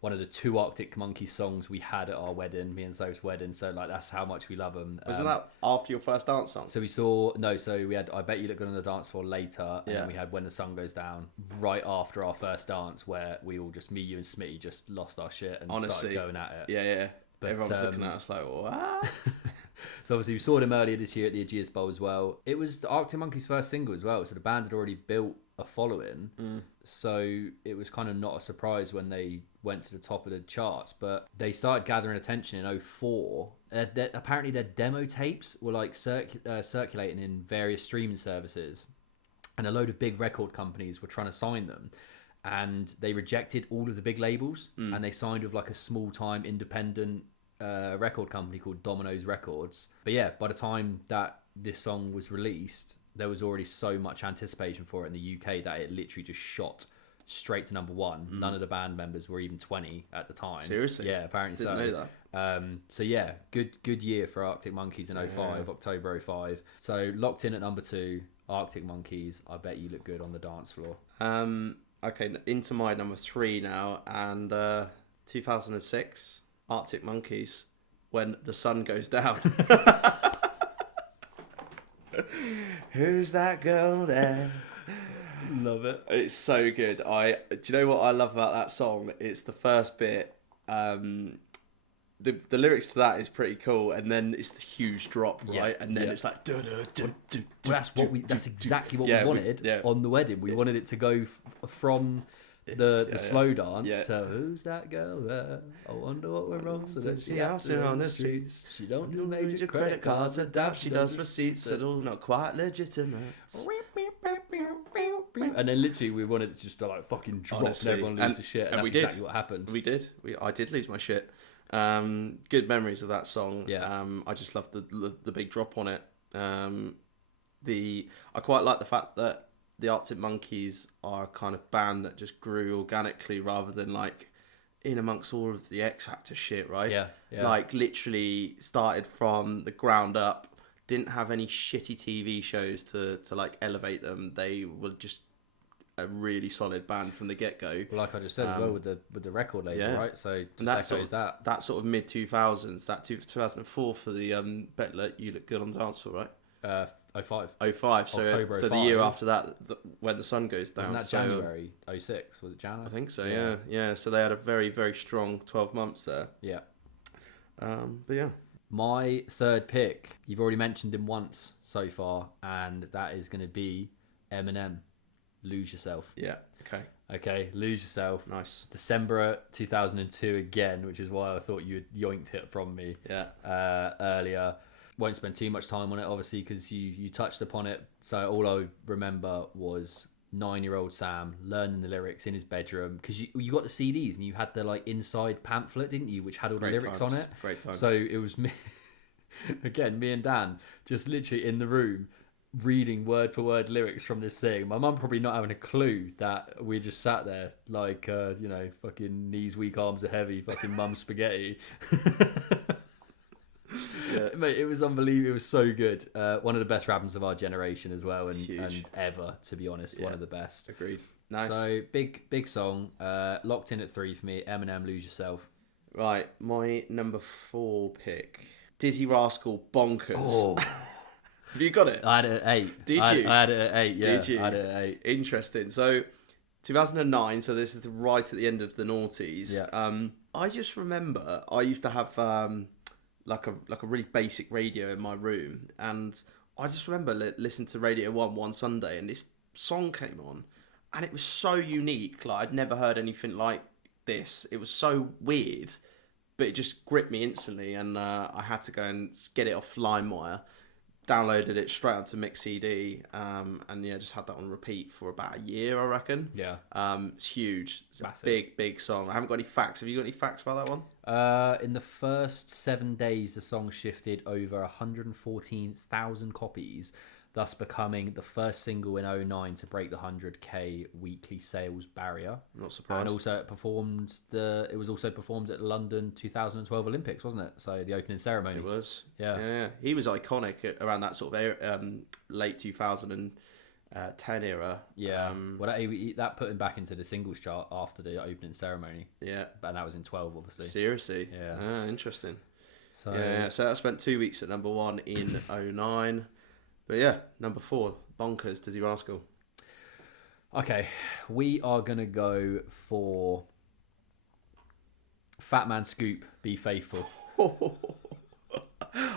One of the 2 Arctic Monkeys songs we had at our wedding, me and Zoe's wedding. So that's how much we love them. Wasn't that after your first dance song? So we had "I Bet You Look Good on the Dance Floor" later, and then we had "When the Sun Goes Down" right after our first dance, where we all me, you, and Smitty just lost our shit and started going at it. Yeah. But, everyone was looking at us like, what? So obviously we saw them earlier this year at the Aegeus Bowl as well. It was the Arctic Monkeys' first single as well, so the band had already built a following. So it was kind of not a surprise when they went to the top of the charts, but they started gathering attention in 2004. Apparently their demo tapes were circulating in various streaming services, and a load of big record companies were trying to sign them, and they rejected all of the big labels, and they signed with a small-time independent record company called Domino's Records. But yeah, by the time that this song was released, there was already so much anticipation for it in the UK that it literally just shot straight to number 1. None of the band members were even 20 at the time. Seriously? Yeah, apparently Didn't know that. So yeah, good year for Arctic Monkeys in 2005, October 2005. So locked in at number 2, Arctic Monkeys, "I Bet You Look Good on the Dance Floor." Okay, into my number 3 now, and 2006, Arctic Monkeys, "When the Sun Goes Down." Who's that girl there? Love it. It's so good. Do you know what I love about that song? It's the first bit. The lyrics to that is pretty cool, and then it's the huge drop, right? And then it's like. That's exactly what we wanted on the wedding. We wanted it to go from the slow dance to "Who's that girl there? I wonder what went wrong." So that she out there on the streets. She don't do major credit cards. I doubt she does receipts at all. Not quite legitimate. And then literally we wanted it just to fucking drop, honestly, and everyone loses shit. And that's exactly what happened. We did. I did lose my shit. Good memories of that song. Yeah. I just love the big drop on it. I quite like the fact that the Arctic Monkeys are a kind of band that just grew organically rather than in amongst all of the X Factor shit, right? Yeah. Literally started from the ground up. Didn't have any shitty TV shows to elevate them. They were just a really solid band from the get go. Well, like I just said as well with the record label, right? So that sort of mid 2000s, that 2004 for the Bet You Look Good on the Dance Floor, right? 05. 05. So October so 05. the year after that, When the Sun Goes Down. Wasn't that January 06? Was it January? I think so. Yeah. So they had a very, very strong 12 months there. Yeah. But yeah. My third pick, you've already mentioned him once so far, and that is going to be Eminem, "Lose Yourself." Yeah. Okay, "Lose Yourself." Nice. December 2002 again, which is why I thought you had yoinked it from me. Earlier. Won't spend too much time on it, obviously, because you touched upon it. So all I remember was 9-year-old Sam learning the lyrics in his bedroom, because you got the CDs and you had the inside pamphlet, didn't you, which had all the lyrics on it. Great times. So it was me and Dan just literally in the room reading word for word lyrics from this thing. My mum probably not having a clue that we just sat there fucking knees weak, arms are heavy, fucking mum spaghetti. Mate, it was unbelievable. It was so good. One of the best rappers of our generation as well, and ever, to be honest, one of the best. Agreed. Nice. So big song. Locked in at 3 for me. Eminem, Lose Yourself. Right, my number 4 pick, Dizzy Rascal, Bonkers. Oh. Have you got it? I had it at 8. Did you? I had it at 8. Yeah, Did you? I had it at 8. Interesting. So, 2009. So this is right at the end of the noughties. Yeah. I just remember I used to have like a really basic radio in my room, and I just remember listening to Radio 1 one Sunday, and this song came on, and it was so unique. Like I'd never heard anything like this. It was so weird, but it just gripped me instantly, and I had to go and get it off LimeWire. Downloaded it straight onto Mix CD, and yeah, just had that on repeat for about a year, I reckon. Yeah. It's huge. It's massive. A big song. I haven't got any facts. Have you got any facts about that one? In the first 7 days, the song shifted over 114,000 copies, thus becoming the first single in 2009 to break the 100k weekly sales barrier. I'm not surprised. And also it was also performed at the London 2012 Olympics, wasn't it? So the opening ceremony. It was. Yeah. He was iconic around that sort of late 2010 era. Yeah. Well, that put him back into the singles chart after the opening ceremony. Yeah. And that was in 12, obviously. Seriously. Yeah. Interesting. So So that spent 2 weeks at number 1 in 2009. But yeah, number 4, Bonkers, Dizzy Rascal. Okay, we are going to go for Fat Man Scoop, Be Faithful.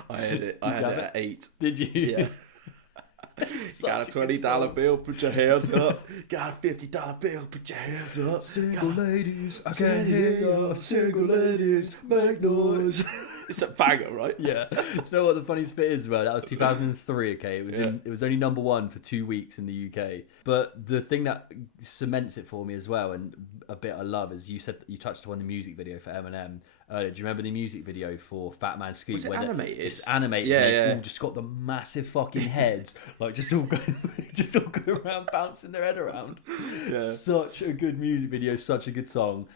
I had it at 8. Did you? Yeah. Got a $20 bill, put your hands up. Got a $50 bill, put your hands up. Single ladies, I can't hear you. Single ladies, make noise. It's a banger, right? Yeah. Do you know what the funniest bit is, bro? That was 2003, okay? It was only number 1 for 2 weeks in the UK. But the thing that cements it for me as well, and a bit I love, is you said you touched upon the music video for Eminem. Do you remember the music video for Fat Man Scoop? Was it animated? It's animated. Yeah, and yeah. All just got the massive fucking heads, like just all going around bouncing their head around. Yeah. Such a good music video, such a good song.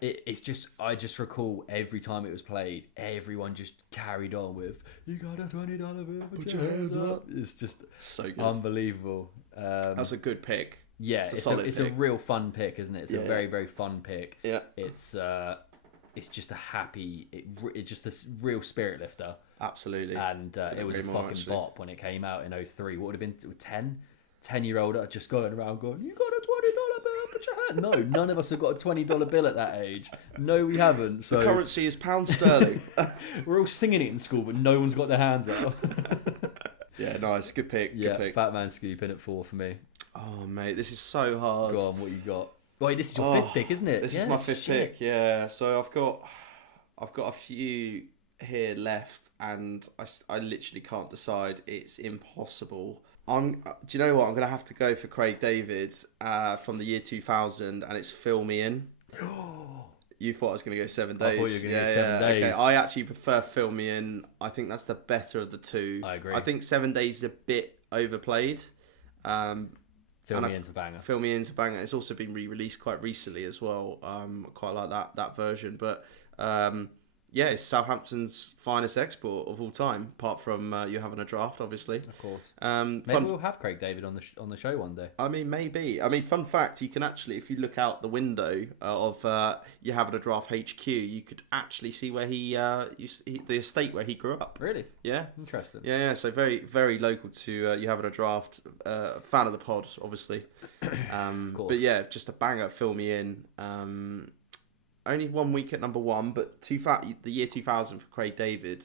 It's just, I just recall every time it was played, everyone just carried on with, you got a $20 bill, put your hands up. It's just so good. Unbelievable. That's a good pick. Yeah, it's a real fun pick, isn't it? It's a very, very fun pick. Yeah. It's just a happy, it's just a real spirit lifter. Absolutely. And it was a fucking bop when it came out in 2003. What would have been 10-year-old just going around going, you got a $20 bill, put your hand. No, none of us have got a $20 bill at that age. No, we haven't. So the currency is pound sterling. We're all singing it in school, but no one's got their hands out. Yeah, nice. Good pick. Yeah, good pick. Fat Man Scoop in at 4 for me. Oh, mate, this is so hard. Go on, what you got? Wait, this is your 5th pick, isn't it? This is my 5th pick, yeah. So I've got a few here left, and I literally can't decide. It's impossible. Do you know what? I'm going to have to go for Craig David from the year 2000, and it's Fill Me In. You thought I was going to go 7 days. I thought you were going to go 7 days. Okay. I actually prefer Fill Me In. I think that's the better of the two. I agree. I think 7 days is a bit overplayed. Fill Me In's a banger. Fill Me In's a banger. It's also been re-released quite recently as well. Quite like that version. But yeah, it's Southampton's finest export of all time, apart from You're Havin a Draft, obviously. Of course. Maybe we'll have Craig David on the show one day. I mean, maybe. I mean, fun fact, you can actually, if you look out the window of You're Havin a Draft HQ, you could actually see where the estate where he grew up. Really? Yeah. Interesting. Yeah. So very, very local to You're Havin a Draft. Fan of the pod, obviously. Of course. But yeah, just a banger. Fill Me In. Only 1 week at number 1, but the year 2000 for Craig David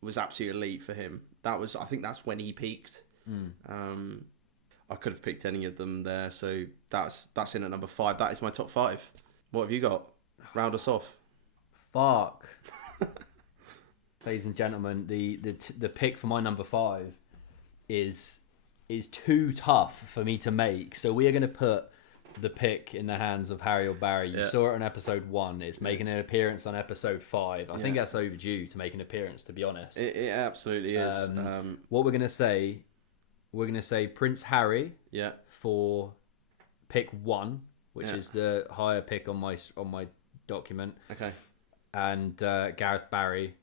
was absolutely elite for him. I think that's when he peaked. I could have picked any of them there, so that's in at number 5. That is my top 5. What have you got? Round us off. Fuck. Ladies and gentlemen, the pick for my number 5 is too tough for me to make. So we are going to put the pick in the hands of Harry or Barry. You saw it on episode 1. It's making an appearance on episode 5. I think that's overdue to make an appearance, to be honest. It absolutely is. What we're gonna say Prince Harry. Yeah. For pick 1, which is the higher pick on my document. Okay. And Gareth Barry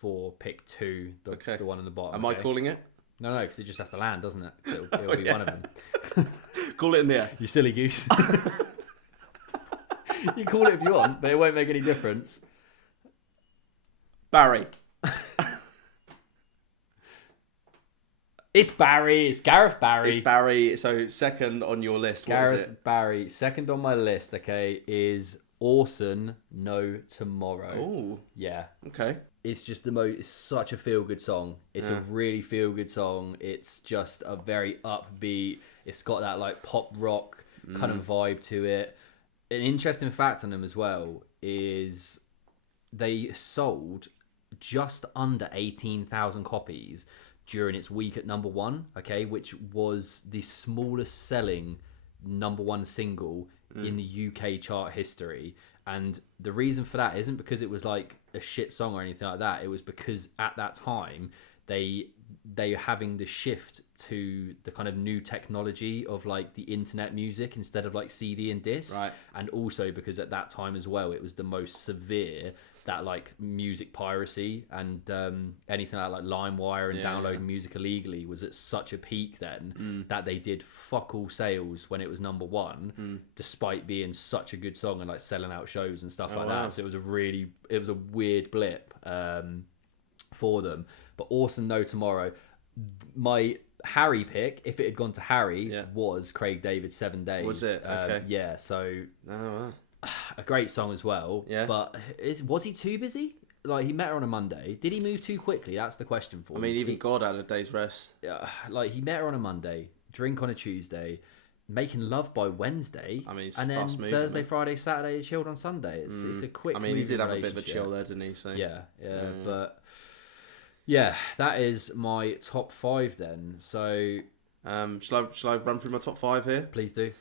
for pick 2, the one on the bottom. Am I calling it? No, because it just has to land, doesn't it? It'll be one of them. Call it in the air. You silly goose. You call it if you want, but it won't make any difference. Barry. It's Barry. It's Gareth Barry. It's Barry. So second on your list. Gareth what is it? Barry. Second on my list, okay, is Orson No Tomorrow. Oh. Yeah. Okay. It's just it's such a feel-good song. It's a really feel-good song. It's just a very upbeat. It's got that like pop rock kind of vibe to it. An interesting fact on them as well is they sold just under 18,000 copies during its week at number 1, okay, which was the smallest selling number 1 single in the UK chart history. And the reason for that isn't because it was like a shit song or anything like that. It was because at that time they having the shift to the kind of new technology of like the internet music instead of like CD and disc. Right. And also because at that time as well, it was the most severe that like music piracy and anything like LimeWire and downloading music illegally was at such a peak then that they did fuck all sales when it was number 1, despite being such a good song and like selling out shows and stuff like that. So it was a weird blip for them. But Orson No Tomorrow, my Harry pick, if it had gone to Harry, was Craig David's 7 Days. Was it? Okay. Yeah, so wow. a great song as well. Yeah. But was he too busy? Like, he met her on a Monday. Did he move too quickly? That's the question for me. I mean, even God had a day's rest. Like, he met her on a Monday, drink on a Tuesday, making love by Wednesday. I mean, it's and then fast moving, Thursday, Friday, Saturday, chilled on Sunday. It's a quick. I mean, he did have a bit of a relationship. chill there, didn't he? So Yeah. But yeah, that is my top 5 then. So, shall I run through my top 5 here? please do.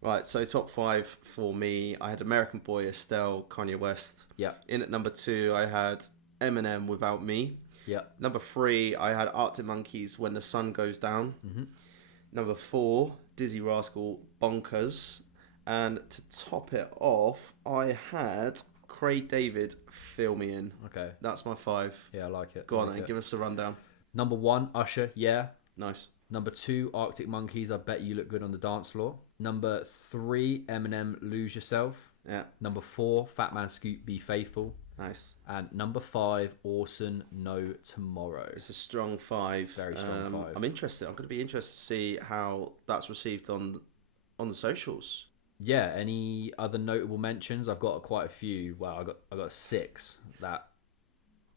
Right, so top 5 for me, I had American Boy, Estelle, Kanye West. Yeah. In at number 2, I had Eminem, Without Me. Yeah. Number 3, I had Arctic Monkeys, When the Sun Goes Down. Mm-hmm. Number 4, Dizzy Rascal, Bonkers. And to top it off, I had Craig David, Fill Me In. Okay. That's my 5. Yeah, I like it. Go on then, give us a rundown. Number 1, Usher. Yeah. Nice. Number 2, Arctic Monkeys, I Bet You Look Good on the Dance Floor. Number 3, Eminem, Lose Yourself. Yeah. Number 4, Fat Man Scoop, Be Faithful. Nice. And number 5, Orson No Tomorrow. It's a strong 5. Very strong 5. I'm interested. I'm going to be interested to see how that's received on the socials. Yeah, any other notable mentions? I've got quite a few. Well, I got 6 that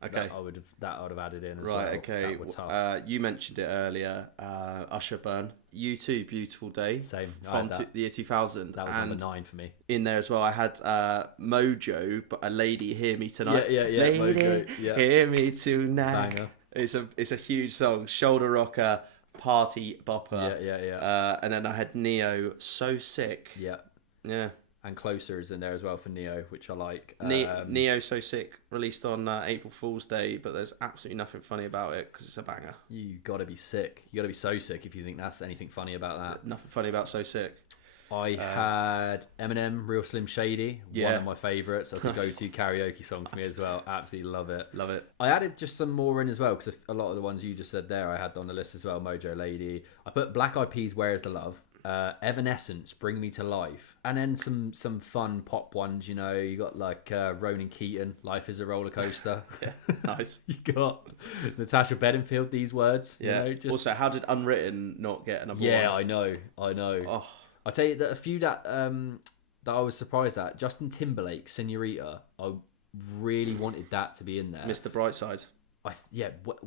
I would have added in as well. Right, okay. That were tough. You mentioned it earlier. Usher Burn. U2, Beautiful Day. Same. From the year 2000. That was number 9 for me. In there as well, I had Mojo, but a Lady Hear Me Tonight. Yeah. Lady, Mojo. Yeah. Hear Me Tonight. Banger. It's a huge song. Shoulder rocker, party bopper. Yeah. And then I had Neo, So Sick. Yeah. Yeah. And Closer is in there as well for Neo, which I like. Neo So Sick released on April Fool's Day, but there's absolutely nothing funny about it because it's a banger. You gotta be sick. You gotta be so sick if you think that's anything funny about that. Nothing funny about So Sick. I had Eminem, Real Slim Shady, one of my favourites. That's a go-to karaoke song for me as well. Absolutely love it. Love it. I added just some more in as well because a lot of the ones you just said there I had on the list as well. Mojo Lady. I put Black Eyed Peas, Where Is the Love? Evanescence, Bring Me to Life, and then some fun pop ones. You know, you got like Ronan Keaton, Life is a Roller Coaster. Yeah, nice. You got Natasha Bedingfield, These Words. Yeah. You know, Also, how did Unwritten not get a number 1? Yeah, I know. Oh. I'll tell you that a few that I was surprised at. Justin Timberlake, Senorita. I really wanted that to be in there. Mr. Brightside.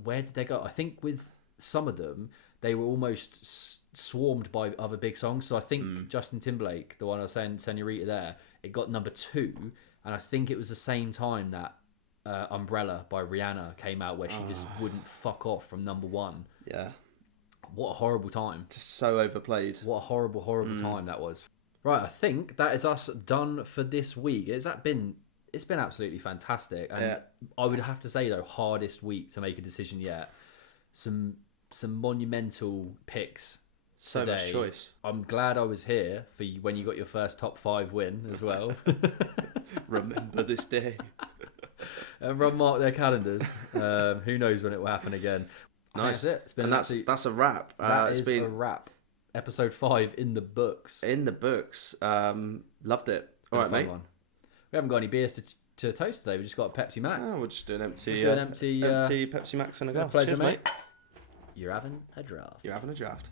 Where did they go? I think with some of them, they were almost swarmed by other big songs. So I think Justin Timberlake, the one I was saying, Senorita there, it got number 2. And I think it was the same time that Umbrella by Rihanna came out where she just wouldn't fuck off from number 1. Yeah. What a horrible time. Just so overplayed. What a horrible time that was. Right, I think that is us done for this week. It's been absolutely fantastic. And I would have to say, though, hardest week to make a decision yet. Some monumental picks so today. Much choice. I'm glad I was here for you when you got your first top 5 win as well. Remember this day. Everyone mark their calendars. Who knows when it will happen again. Nice. That's it. It's been that's a wrap. It's been a wrap. Episode 5 in the books. In the books. Loved it. All right, mate. One. We haven't got any beers to toast today. We just got a Pepsi Max. Oh, we'll just do an empty Pepsi Max and a glass. Pleasure, cheers, mate. You're having a draft. You're having a draft.